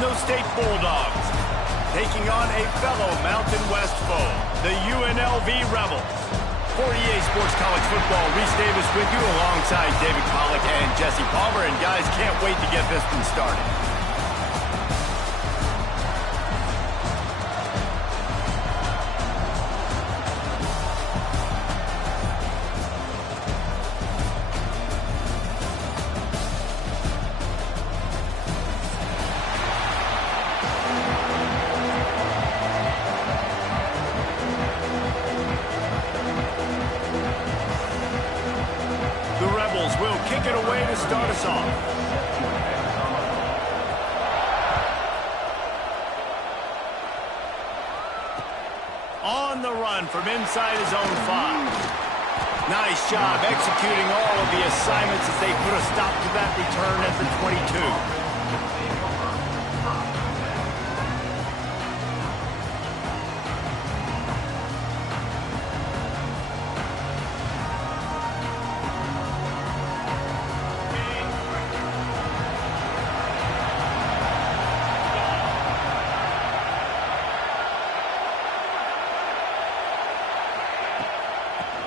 Fresno State Bulldogs taking on a fellow Mountain West foe, the UNLV Rebels. 48 Sports College Football, Reese Davis with you alongside David Pollack and Jesse Palmer. And guys, can't wait to get this one started. Will kick it away to start us off. On the run from inside his own 5. Nice job executing all of the assignments as they put a stop to that return at the 22.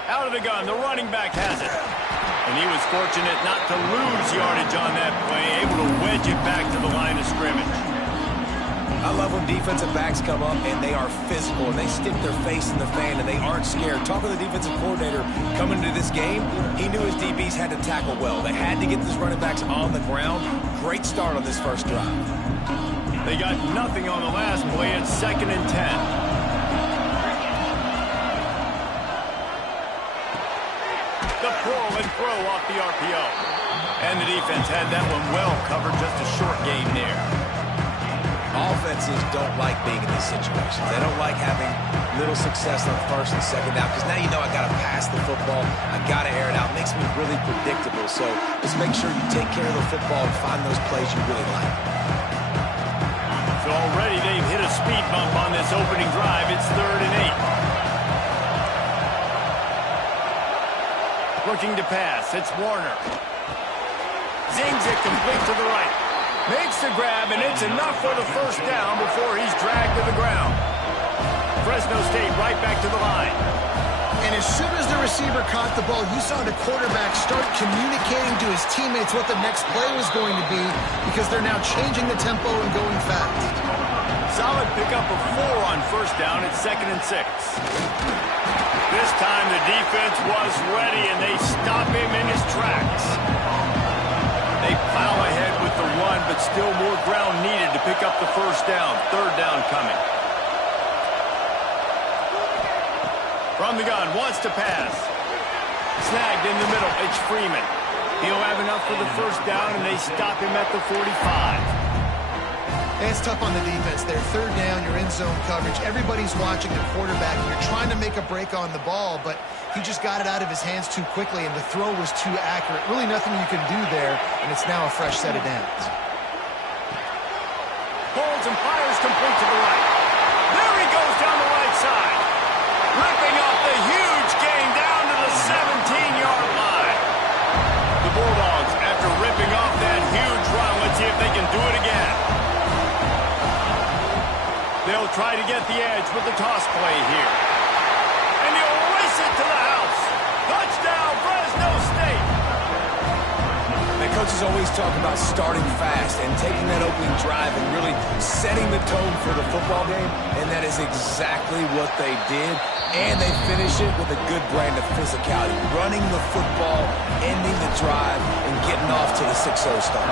Out of the gun, the running back has it. And he was fortunate not to lose yardage on that play, able to wedge it back to the line of scrimmage. I love when defensive backs come up and they are physical and they stick their face in the fan and they aren't scared. Talking to the defensive coordinator coming into this game, he knew his DBs had to tackle well. They had to get these running backs on the ground. Great start on this first drive. They got nothing on the last play. It's 2nd and 10. The pull and throw off the RPO. And the defense had that one well covered, just a short game there. Offenses don't like being in these situations. They don't like having little success on 1st and 2nd down because now you know I got to pass the football. I got to air it out. It makes me really predictable. So just make sure you take care of the football and find those plays you really like. So already they've hit a speed bump on this opening drive. It's 3rd and 8. Looking to pass, it's Warner. Zings it complete to the right. Makes the grab, and it's enough for the first down before he's dragged to the ground. Fresno State right back to the line. And as soon as the receiver caught the ball, you saw the quarterback start communicating to his teammates what the next play was going to be because they're now changing the tempo and going fast. Solid pickup of 4 on first down. It's 2nd and 6. This time the defense was ready, and they stop him in his tracks. They plow ahead with the run, but still more ground needed to pick up the first down. 3rd down coming. From the gun, wants to pass. Snagged in the middle, it's Freeman. He'll have enough for the first down, and they stop him at the 45. And it's tough on the defense there. 3rd down, you're in zone coverage. Everybody's watching the quarterback, and you're trying to make a break on the ball, but he just got it out of his hands too quickly, and the throw was too accurate. Really nothing you can do there, and it's now a fresh set of downs. Holds and fires complete to the right. There he goes down the right side. Ripping off the huge gain down to the 17-yard line. The Bulldogs, after ripping off that huge run, let's see if they can do it again. They'll try to get the edge with the toss play here. And he'll race it to the house. Touchdown, Fresno State. The coaches always talk about starting fast and taking that opening drive and really setting the tone for the football game, and that is exactly what they did. And they finish it with a good brand of physicality, running the football, ending the drive, and getting off to the 6-0 start.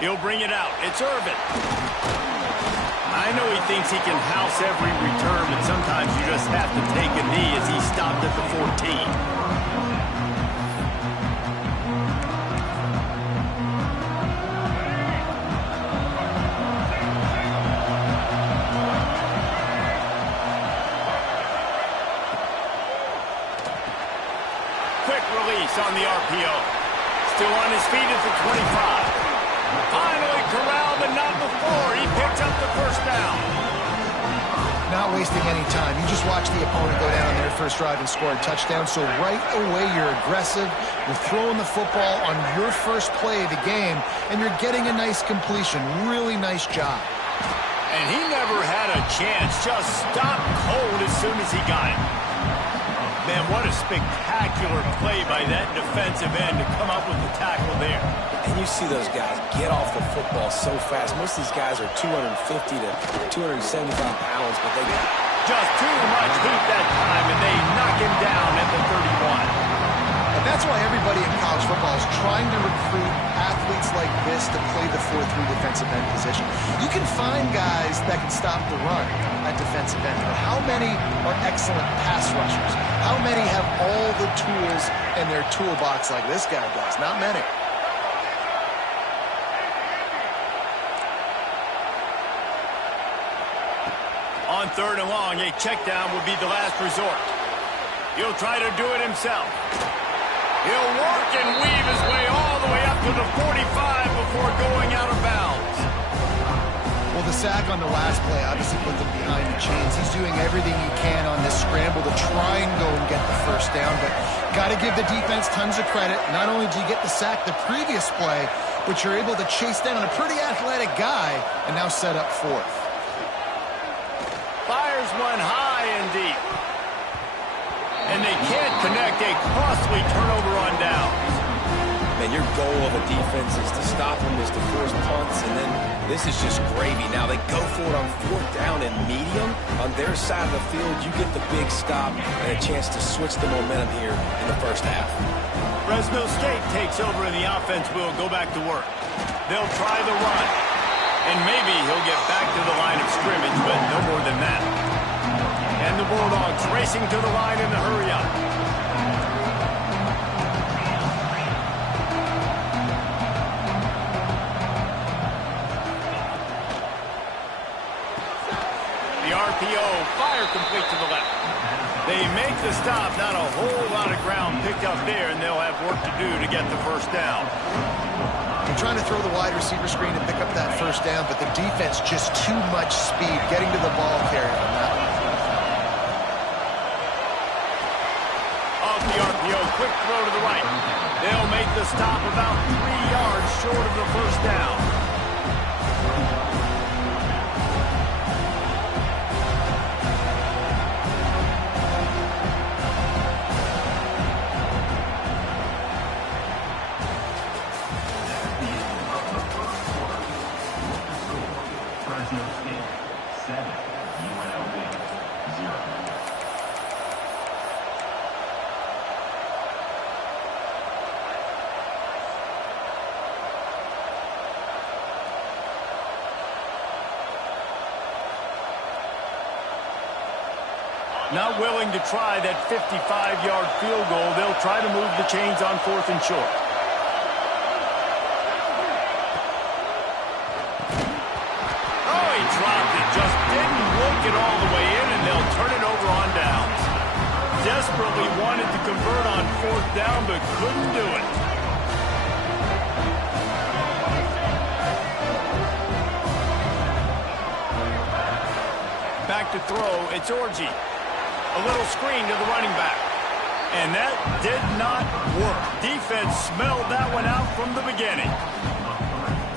He'll bring it out. It's Irvin. I know he thinks he can house every return, but sometimes you just have to take a knee as he stopped at the 14. Quick release on the RPO. Still on his feet at the 25. Finally corralled, but not before. He picks up the first down. not wasting any time. You just watch the opponent go down on their first drive and score a touchdown. So right away, you're aggressive. You're throwing the football on your first play of the game, and you're getting a nice completion. Really nice job. And he never had a chance. Just stopped cold as soon as he got it. Man, what a spectacular play by that defensive end to come up with the tackle there. And you see those guys get off the football so fast. Most of these guys are 250 to 275 pounds, but they got just too much heat that time, and they knock him down at the 31. And that's why everybody in college football is trying to recruit athletes like this to play the 4-3 defensive end position. You can find guys that can stop the run at defensive end, but how many are excellent pass rushers? How many have all the tools in their toolbox like this guy does? Not many. On 3rd and long, a check down would be the last resort. He'll try to do it himself. He'll work and weave his way all the way up to the 45 before going out of bounds. Well, the sack on the last play obviously put them behind the chains. He's doing everything he can on this scramble to try and go and get the first down, but got to give the defense tons of credit. Not only do you get the sack the previous play, but you're able to chase down a pretty athletic guy and now set up fourth. Fires one high and deep. And they can't connect, a costly turnover on downs. Man, your goal of a defense is to stop them, is to force punts, and then this is just gravy. Now they go for it on 4th down and medium. On their side of the field, you get the big stop and a chance to switch the momentum here in the first half. Fresno State takes over and the offense will go back to work. They'll try the run. And maybe he'll get back to the line of scrimmage, but no more than that. And the Bulldogs racing to the line in the hurry-up. The RPO, fire complete to the left. They make the stop, not a whole lot of ground picked up there, and they'll have work to do to get the first down. They're trying to throw the wide receiver screen to pick up that first down, but the defense just too much speed getting to the ball carrier on that one. Off the RPO, quick throw to the right. They'll make the stop about 3 yards short of the first down. Not willing to try that 55-yard field goal. They'll try to move the chains on 4th and short. Oh, he dropped it. Just didn't work it all the way in, and they'll turn it over on downs. Desperately wanted to convert on 4th down, but couldn't do it. Back to throw. It's Orji. A little screen to the running back. And that did not work. Defense smelled that one out from the beginning.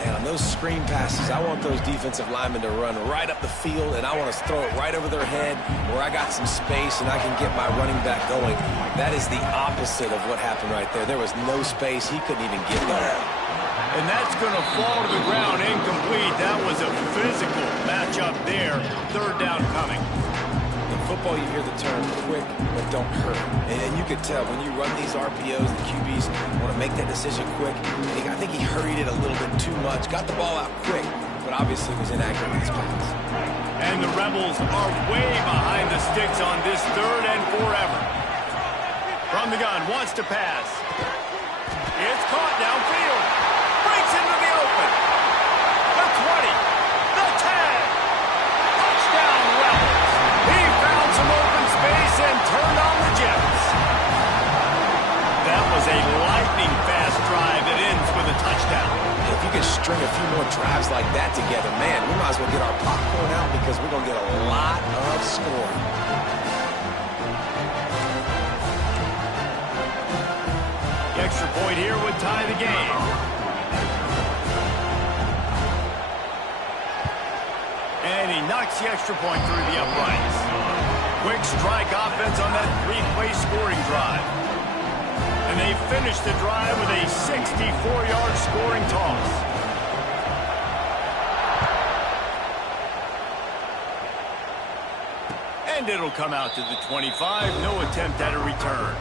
And on those screen passes, I want those defensive linemen to run right up the field, and I want to throw it right over their head where I got some space and I can get my running back going. That is the opposite of what happened right there. There was no space. He couldn't even get there. And that's going to fall to the ground incomplete. That was a physical matchup there. 3rd down coming. In football, you hear the term quick, but don't hurt. And you could tell when you run these RPOs, the QBs want to make that decision quick. I think he hurried it a little bit too much. Got the ball out quick, but obviously was inaccurate in his pass. And the Rebels are way behind the sticks on this 3rd and forever. From the gun, wants to pass. It's caught downfield. Breaks into the open. The 20. The 10. Touchdown, Rebels. He found some open space and turned on the Jets. That was a lightning-fast drive that ends with a touchdown. If you can string a few more drives like that together, man, we might as well get our popcorn out because we're going to get a lot of scoring. The extra point here would tie the game. And he knocks the extra point through the uprights. Quick strike offense on that three-play scoring drive. And they finish the drive with a 64-yard scoring toss. And it'll come out to the 25. No attempt at a return.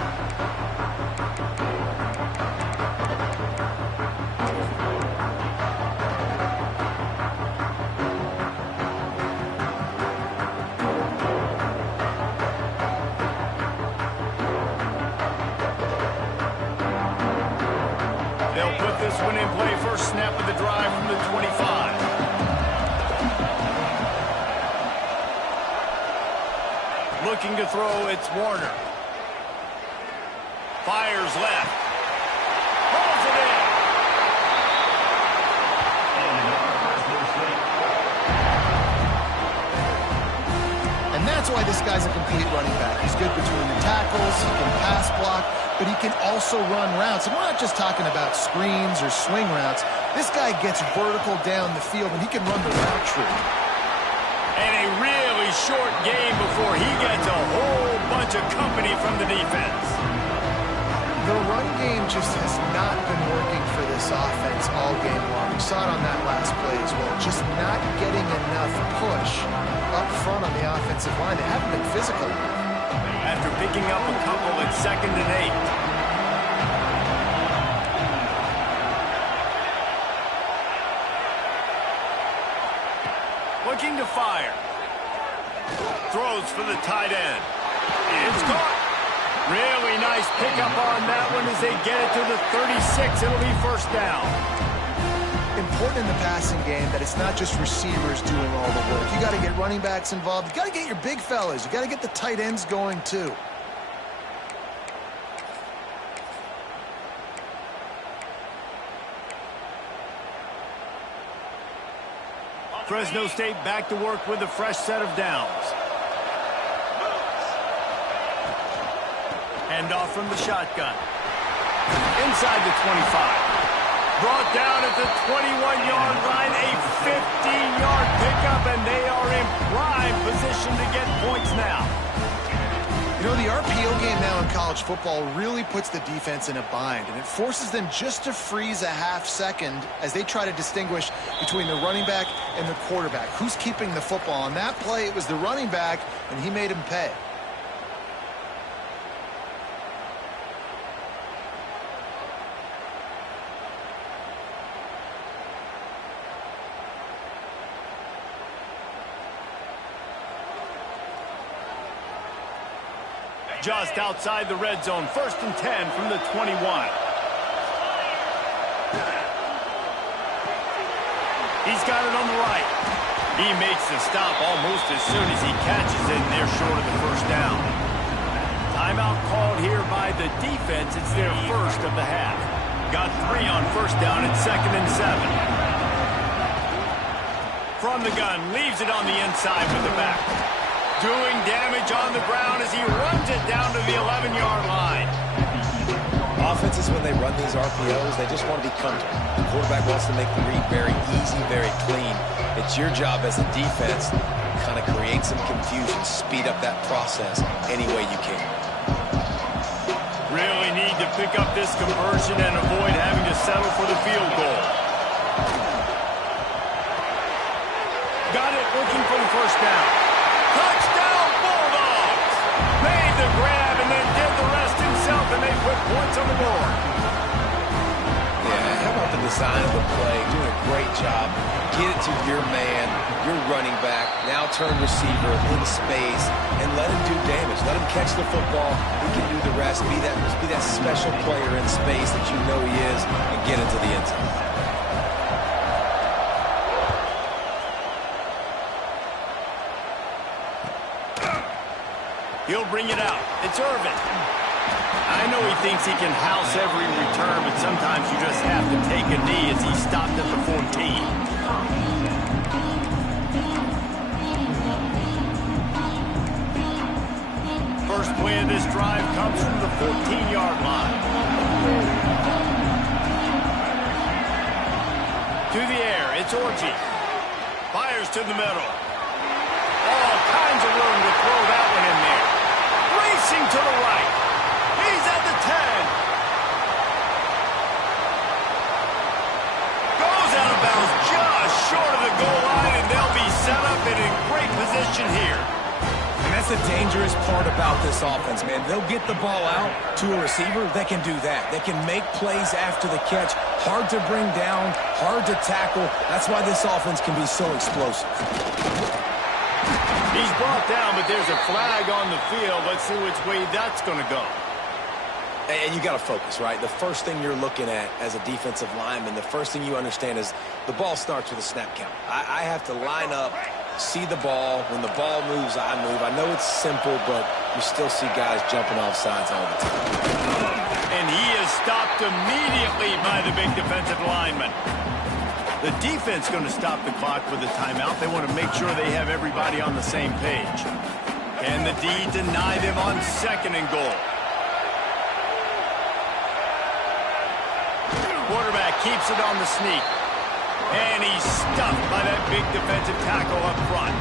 They'll put this one in play. First snap of the drive from the 25. Looking to throw, it's Warner. Fires left. Pulls it in. And that's why this guy's a complete running back. He's good between the tackles, he can pass block, but he can also run routes. And we're not just talking about screens or swing routes. This guy gets vertical down the field, and he can run the route tree. And a really short game before he gets a whole bunch of company from the defense. The run game just has not been working for this offense all game long. We saw it on that last play as well. Just not getting enough push up front on the offensive line. They haven't been physical. After picking up a couple at 2nd and 8. Looking to fire. Throws for the tight end. It's caught. Really nice pickup on that one as they get it to the 36. It'll be first down. Important in the passing game that it's not just receivers doing all the work. You got to get running backs involved. You got to get your big fellas. You got to get the tight ends going too. Fresno State back to work with a fresh set of downs. Hand off from the shotgun. Inside the 25. Brought down at the 21-yard line. A 15-yard pickup, and they are in prime position to get points now. You know, the RPO game now in college football really puts the defense in a bind, and it forces them just to freeze a half second as they try to distinguish between the running back and the quarterback. Who's keeping the football? On that play, it was the running back, and he made him pay. Just outside the red zone. 1st and 10 from the 21. He's got it on the right. He makes the stop almost as soon as he catches it, and they're short of the first down. Timeout called here by the defense. It's their first of the half. Got 3 on first down at 2nd and 7. From the gun, leaves it on the inside with the back. Doing damage on the ground as he runs it down to the 11-yard line. Offenses, when they run these RPOs, they just want to be comfortable. The quarterback wants to make the read very easy, very clean. It's your job as a defense to kind of create some confusion, speed up that process any way you can. Really need to pick up this conversion and avoid having to settle for the field goal. Got it, looking for the first down. Touchdown Bulldogs! Made the grab and then did the rest himself, and they put points on the board. Yeah, how about the design of the play? Doing a great job. Get it to your man, your running back, now turn receiver in space, and let him do damage. Let him catch the football. He can do the rest. Be that special player in space that you know he is, and get into the end zone. He'll bring it out. It's Irvin. I know he thinks he can house every return, but sometimes you just have to take a knee as he stopped at the 14. First play of this drive comes from the 14-yard line. To the air, it's Orji. Fires to the middle. All kinds of room to throw that one in there. Racing to the right. He's at the 10. Goes out of bounds just short of the goal line, and they'll be set up and in great position here. And that's the dangerous part about this offense, man. They'll get the ball out to a receiver. They can do that. They can make plays after the catch. Hard to bring down, hard to tackle. That's why this offense can be so explosive. He's brought down, but there's a flag on the field. Let's see which way that's going to go. And you got to focus, right? The first thing you're looking at as a defensive lineman, the first thing you understand is the ball starts with a snap count. I have to line up, see the ball. When the ball moves, I move. I know it's simple, but you still see guys jumping off sides all the time. And he is stopped immediately by the big defensive lineman. The defense going to stop the clock with a timeout. They want to make sure they have everybody on the same page. Can the D deny them on 2nd and goal? Quarterback keeps it on the sneak. And he's stuffed by that big defensive tackle up front.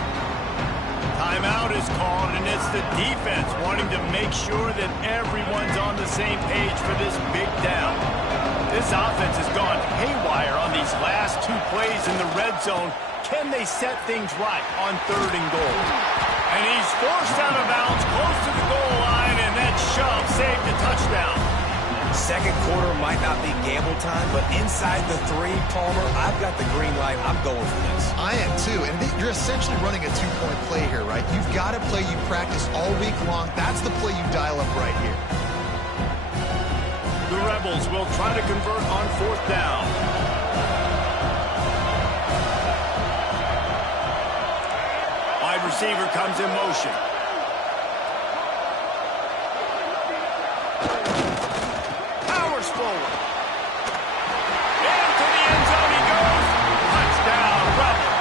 Timeout is called, and it's the defense wanting to make sure that everyone's on the same page for this big down. This offense has gone haywire on these last 2 plays in the red zone. Can they set things right on 3rd and goal? And he's forced out of bounds close to the goal line, and that shove saved a touchdown. Second quarter might not be gamble time, but inside the 3, Palmer, I've got the green light. I'm going for this. I am too, and you're essentially running a 2-point play here, right? You've got a play you practice all week long. That's the play you dial up right here. The Rebels will try to convert on 4th down. Wide receiver comes in motion. Powers forward. Into the end zone he goes. Touchdown, Rebels.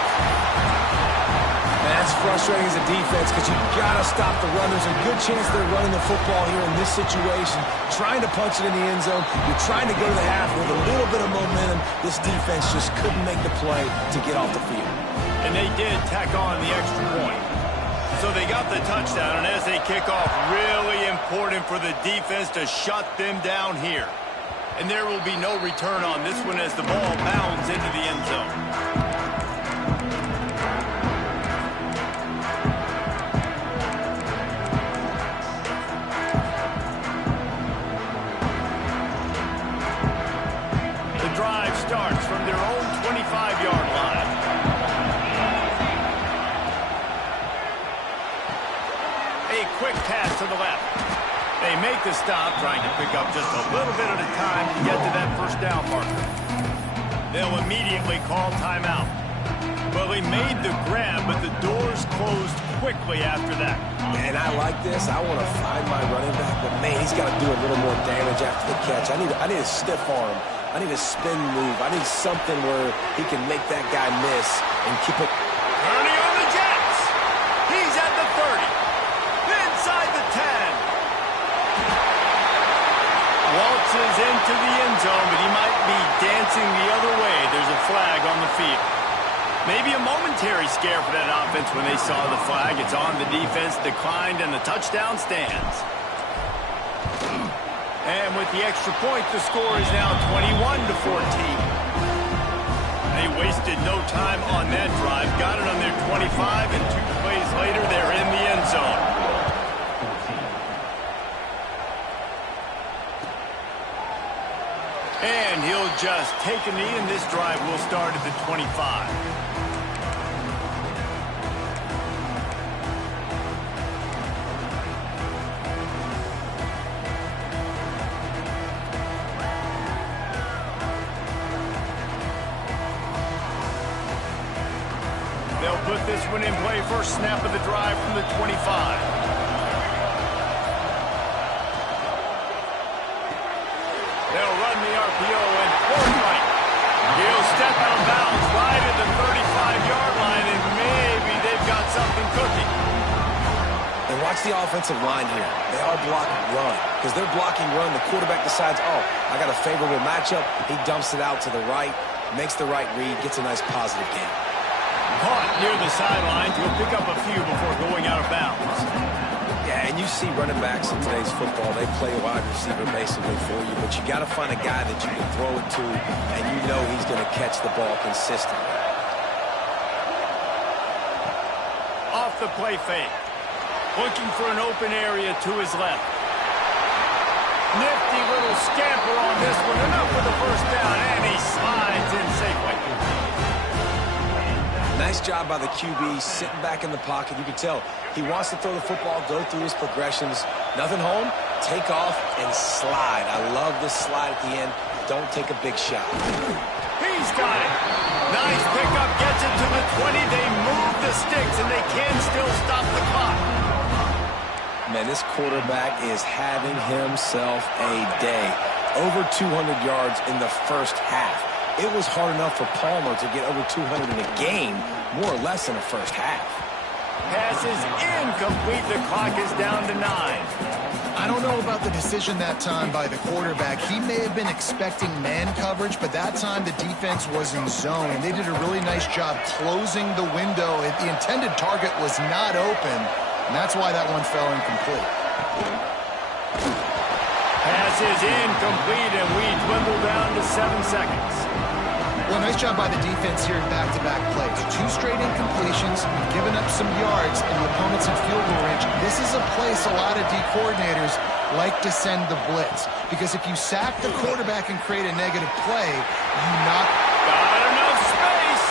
That's frustrating as a defense because you've got to stop the run. There's a good chance they're running the football here in this situation, trying to punch it in the end zone. You're trying to go to the half with a little bit of momentum. This defense just couldn't make the play to get off the field. And they did tack on the extra point. So they got the touchdown, and as they kick off, really important for the defense to shut them down here. And there will be no return on this one as the ball bounds into the end zone. Starts from their own 25-yard line. A quick pass to the left. They make the stop, trying to pick up just a little bit at a time to get to that first down marker. They'll immediately call timeout. Well, he made the grab, but the doors closed quickly after that. And I like this. I want to find my running back, but man, he's got to do a little more damage after the catch. I need a stiff arm. I need a spin move. I need something where he can make that guy miss and keep it. Turning on the Jets. He's at the 30. Inside the 10. Waltzes into the end zone, but he might be dancing the other way. There's a flag on the field. Maybe a momentary scare for that offense when they saw the flag. It's on the defense, declined, and the touchdown stands. And with the extra point, the score is now 21-14. They wasted no time on that drive. Got it on their 25, and 2 plays later, they're in the end zone. And he'll just take a knee, and this drive will start at the 25. They'll put this one in play. First snap of the drive from the 25. step out of bounds right at the 35-yard line, and maybe they've got something cooking. And watch the offensive line here. They are blocking run. Because they're blocking run, the quarterback decides, oh, I got a favorable matchup. He dumps it out to the right, makes the right read, gets a nice positive gain. Caught near the sidelines. He'll pick up a few before going out of bounds. Yeah, and you see running backs in today's football, they play a wide receiver basically for you, but you got to find a guy that you can throw it to, and you know he's going to catch the ball consistently. Off the play fake. Looking for an open area to his left. Nifty little scamper on this one. Enough for the first down, and he slides in safely. Nice job by the QB, sitting back in the pocket. You can tell he wants to throw the football, go through his progressions. Nothing home, take off, and slide. I love this slide at the end. Don't take a big shot. He's got it. Nice pickup, gets it to the 20. They move the sticks, and they can still stop the clock. Man, this quarterback is having himself a day. Over 200 yards in the first half. It was hard enough for Palmer to get over 200 in a game, more or less in the first half. Pass is incomplete. The clock is down to 9. I don't know about the decision that time by the quarterback. He may have been expecting man coverage, but that time the defense was in zone, and they did a really nice job closing the window. The intended target was not open, and that's why that one fell incomplete. Pass is incomplete, and we dwindle down to 7 seconds. Well, nice job by the defense here in back-to-back plays. 2 straight incompletions, given up some yards, and the opponent's in field goal range. This is a place a lot of D coordinators like to send the blitz, because if you sack the quarterback and create a negative play, you knock... Got enough space!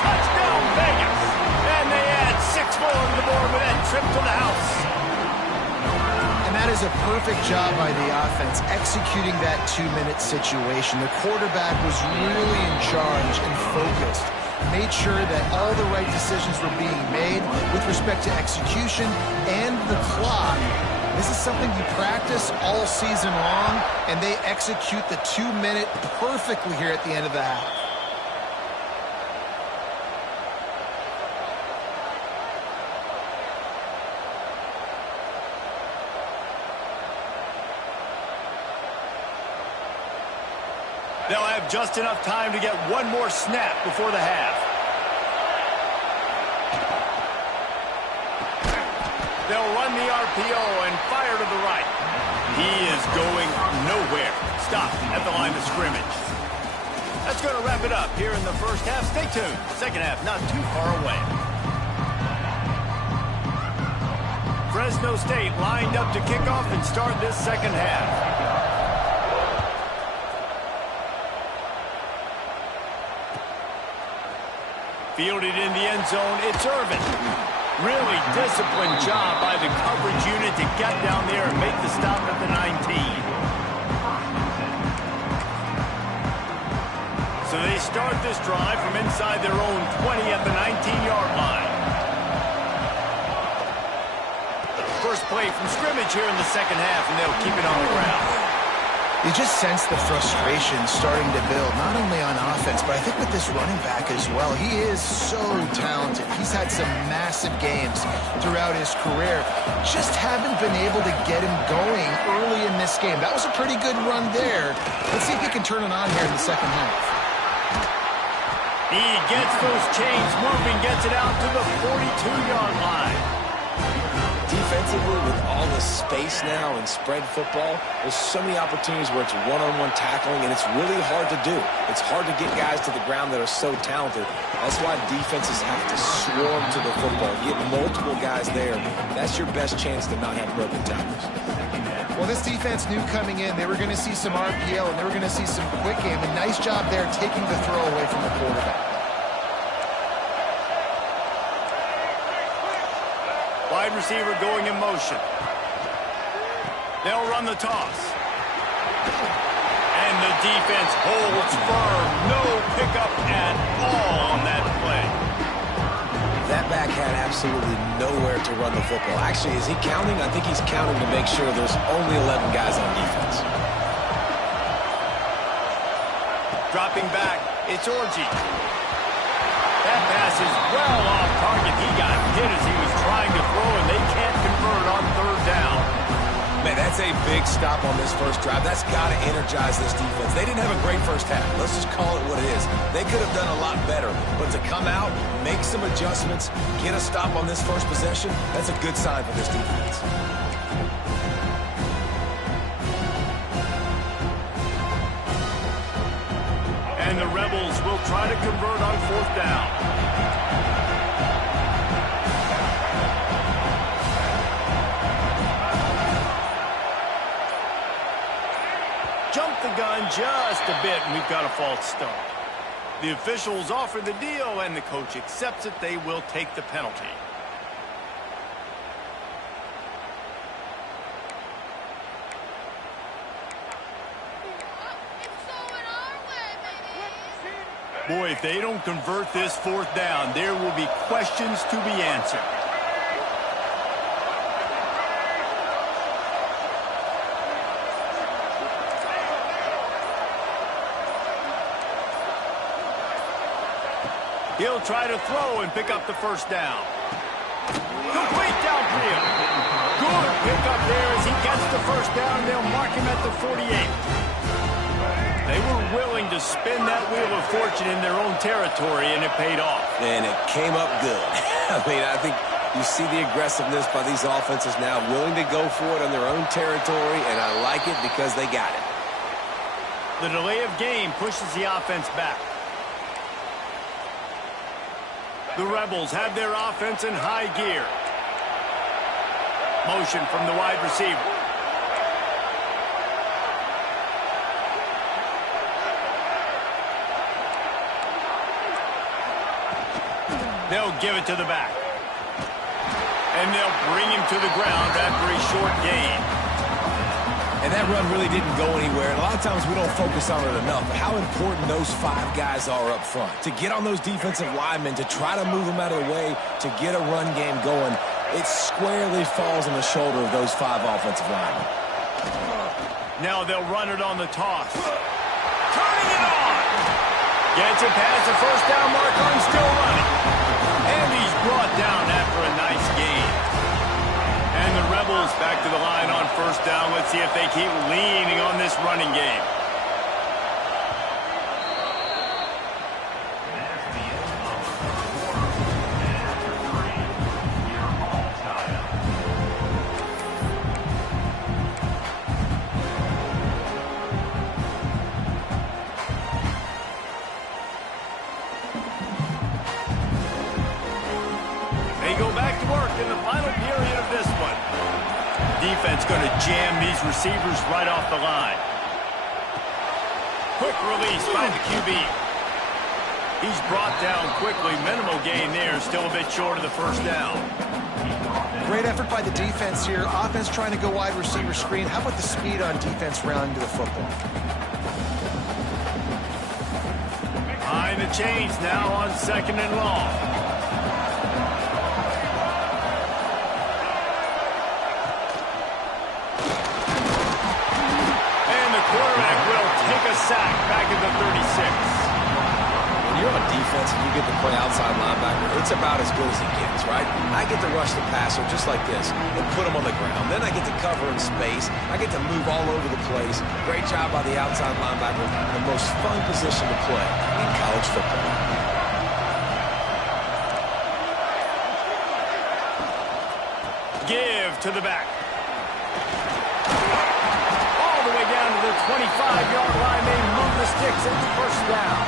Touchdown, Vegas! And they add 6 more to the board with that trip to the house. And that is a perfect job by the offense, executing that 2-minute situation. The quarterback was really in charge and focused. Made sure that all the right decisions were being made with respect to execution and the clock. This is something you practice all season long, and they execute the 2-minute perfectly here at the end of the half. They'll have just enough time to get one more snap before the half. They'll run the RPO and fire to the right. He is going nowhere. Stop at the line of scrimmage. That's going to wrap it up here in the first half. Stay tuned. Second half not too far away. Fresno State lined up to kick off and start this second half. Fielded in the end zone, it's Irvin. Really disciplined job by the coverage unit to get down there and make the stop at the 19. So they start this drive from inside their own 20 at the 19-yard line. First play from scrimmage here in the second half, and they'll keep it on the ground. You just sense the frustration starting to build, not only on offense, but I think with this running back as well. He is so talented. He's had some massive games throughout his career. Just haven't been able to get him going early in this game. That was a pretty good run there. Let's see if he can turn it on here in the second half. He gets those chains moving, gets it out to the 42-yard line. Defensively, with all the space now in spread football, there's so many opportunities where it's one-on-one tackling, and it's really hard to do. It's hard to get guys to the ground that are so talented. That's why defenses have to swarm to the football. Get multiple guys there. That's your best chance to not have broken tackles. Well, this defense knew coming in they were going to see some RPO, and they were going to see some quick game. A nice job there taking the throw away from the quarterback. Wide receiver going in motion. They'll run the toss. And the defense holds firm. No pickup at all on that play. That back had absolutely nowhere to run the football. Actually, is he counting? I think he's counting to make sure there's only 11 guys on defense. Dropping back, It's Orji. That pass is well off target. He got hit as he was trying to throw, and they can't convert on third down. Man, that's a big stop on this first drive. That's got to energize this defense. They didn't have a great first half. Let's just call it what it is. They could have done a lot better. But to come out, make some adjustments, get a stop on this first possession, that's a good sign for this defense. And the Rebels will try to convert on fourth down. Jump the gun just a bit, and we've got a false start. The officials offer the deal, and the coach accepts it. They will take the penalty. Boy, if they don't convert this fourth down, there will be questions to be answered. He'll try to throw and pick up the first down. Complete downfield. Good pickup there as he gets the first down. They'll mark him at the 48. They were willing to spin that wheel of fortune in their own territory, and it paid off. And it came up good. I mean, I think you see the aggressiveness by these offenses now, willing to go for it on their own territory, and I like it because they got it. The delay of game pushes the offense back. The Rebels have their offense in high gear. Motion from the wide receiver. They'll give it to the back. And they'll bring him to the ground after a short gain. And that run really didn't go anywhere. And a lot of times we don't focus on it enough. But how important those five guys are up front. To get on those defensive linemen, to try to move them out of the way, to get a run game going, it squarely falls on the shoulder of those five offensive linemen. Now they'll run it on the toss. Turning it on! Gets it past the first down marker and still running. And he's brought down after a nice gain. And the Rebels back to the line on first down. Let's see if they keep leaning on this running game. They go back to work in the final period of this one. Defense going to jam these receivers right off the line. Quick release by the QB. He's brought down quickly. Minimal gain there. Still a bit short of the first down. Great effort by the defense here. Offense trying to go wide receiver screen. How about the speed on defense rounding to the football? Behind the chains now on second and long. Quarterback will take a sack back at the 36. When you're on defense and you get to play outside linebacker, it's about as good as it gets, right? I get to rush the passer just like this and put him on the ground. Then I get to cover in space. I get to move all over the place. Great job by the outside linebacker. The most fun position to play in college football. Give to the back. 25-yard line, they move the sticks at the first down.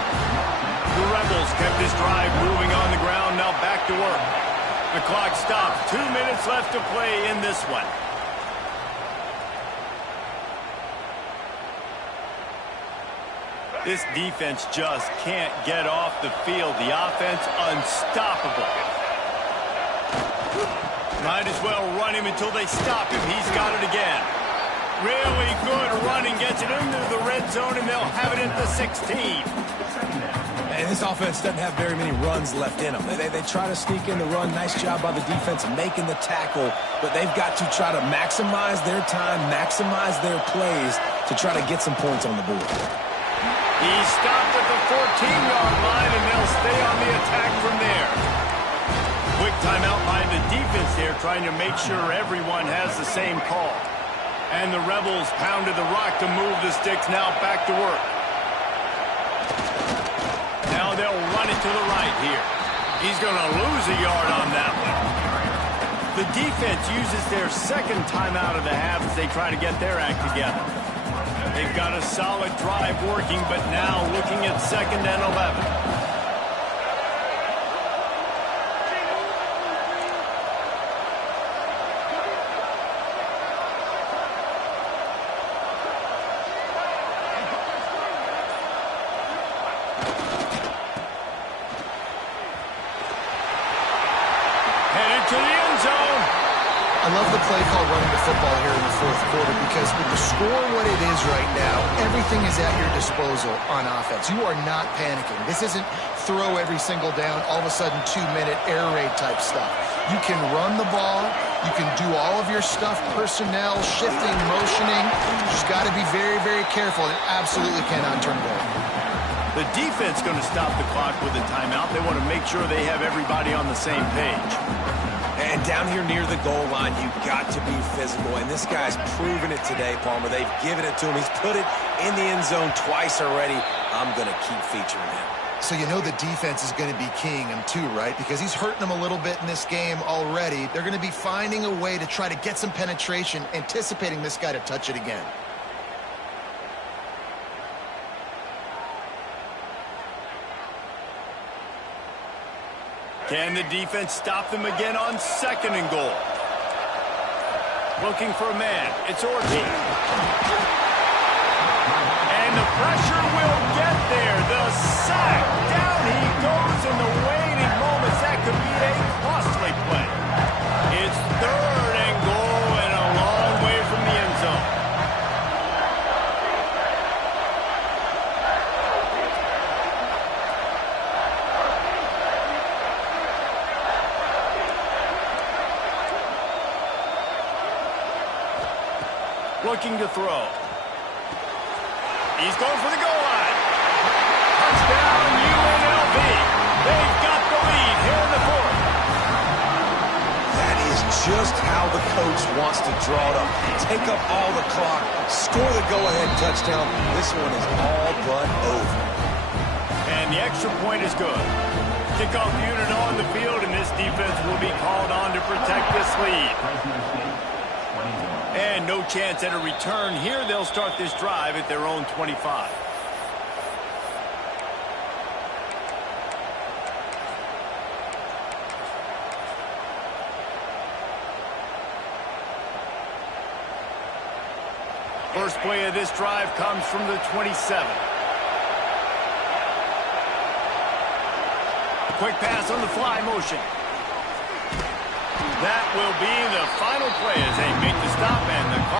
The Rebels kept this drive moving on the ground, now back to work. The clock stops. 2 minutes left to play in this one. This defense just can't get off the field. The offense unstoppable. Might as well run him until they stop him. He's got it again. Really good running, gets it into the red zone, and they'll have it at the 16. And this offense doesn't have very many runs left in them. They try to sneak in the run. Nice job by the defense making the tackle, but they've got to try to maximize their time, maximize their plays to try to get some points on the board. He's stopped at the 14-yard line, and they'll stay on the attack from there. Quick timeout by the defense there, trying to make sure everyone has the same call. And the Rebels pounded the rock to move the sticks, now back to work. Now they'll run it to the right here. He's going to lose a yard on that one. The defense uses their second timeout of the half as they try to get their act together. They've got a solid drive working, but now looking at 2nd and 11. To the end zone. I love the play call running the football here in the fourth quarter because with the score what it is right now, everything is at your disposal on offense. You are not panicking. This isn't throw every single down, all of a sudden 2-minute air raid type stuff. You can run the ball. You can do all of your stuff, personnel, shifting, motioning. You just got to be very, very careful. It absolutely cannot turn it over. The defense going to stop the clock with a timeout. They want to make sure they have everybody on the same page. And down here near the goal line, you've got to be physical. And this guy's proven it today, Palmer. They've given it to him. He's put it in the end zone twice already. I'm going to keep featuring him. So you know the defense is going to be keying him too, right? Because he's hurting them a little bit in this game already. They're going to be finding a way to try to get some penetration, anticipating this guy to touch it again. Can the defense stop them again on 2nd and goal? Looking for a man. It's Ortiz. And the pressure will get there. The sack. Down he goes in the waning moments. That could be a costly play. It's 3rd and goal and a long way from the end zone. Looking to throw. He's going for the goal line. Touchdown, UNLV. They've got the lead here in the 4th. That is just how the coach wants to draw it up. Take up all the clock, score the go-ahead touchdown. This one is all but over. And the extra point is good. Kickoff unit on the field, and this defense will be called on to protect this lead. And no chance at a return here. They'll start this drive at their own 25. First play of this drive comes from the 27. Quick pass on the fly motion. That will be the final play as they make the stop and the